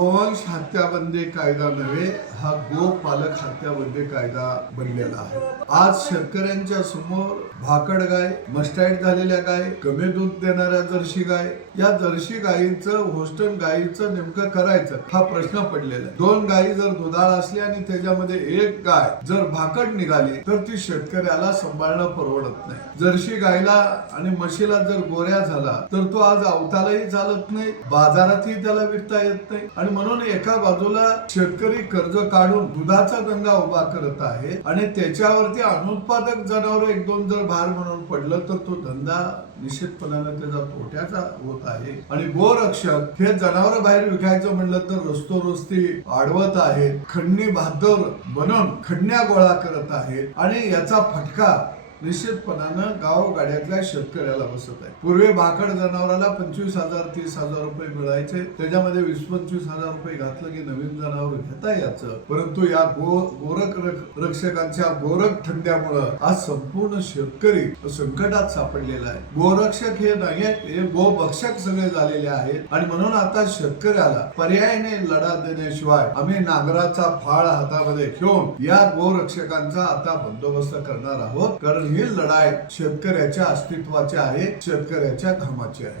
गोवंश हत्याबंदी कायदा नव्हे, हा गोपालक हत्याबंदी कायदा बनलेला आहे। आज शेतकऱ्यांच्या समोर भाकड गाय, मस्टाईड झालेल्या गाय, कमी दूध देणाऱ्या जर्सी गाय, या जर्सी गायीचं होस्टन गायीचं नेमकं करायचं हा प्रश्न पडलेला आहे। दोन गायी जर दुधाळ असल्या आणि त्याच्यामध्ये एक गाय जर भाकड निघाली तर ती शेतकऱ्याला सांभाळणं परवडत नाही। जर्सी गायला आणि म्हशीला जर गोऱ्या झाला तर तो आज अवतालाही चालत नाही, बाजारातही त्याला विकता येत नाही। आणि म्हणून एका बाजूला शेतकरी कर्ज काढून दुधाचा धंदा उभा करत आहे आणि त्याच्यावरती अनुत्पादक जनावर एक दोन जर भार म्हणून पडलं तर तो धंदा निश्चितपणाने त्याचा तोट्याचा होत आहे। आणि गोरक्षक हे जनावर बाहेर विकायचं म्हणलं तर रस्ती अडवत आहेत, खंडणी बहादर बनून खंडण्या गोळा करत आहेत आणि याचा फटका निश्चितपणानं गावगाड्यातल्या शेतकऱ्याला बसत आहे। पूर्वी भाकड जनावराला 25,000 30,000 रुपये मिळायचे, त्याच्यामध्ये 20-25,000 रुपये घातलं की नवीन जनावर घेता यायचं। परंतु या गोरख रक्षकांच्या गोरख धंद्यामुळे आज संपूर्ण शेतकरी संकटात सापडलेला आहे। गोरक्षक हे नाही, हे गोभक्षक सगळे झालेले आहेत आणि म्हणून आता शेतकऱ्याला पर्यायाने लढा देण्याशिवाय आम्ही नांगराचा फाळ हातामध्ये घेऊन या गोरक्षकांचा आता बंदोबस्त करणार आहोत। कारण ही लढाई शेतकऱ्याच्या अस्तित्वाची आहे, शेतकऱ्याच्या घामाची आहे।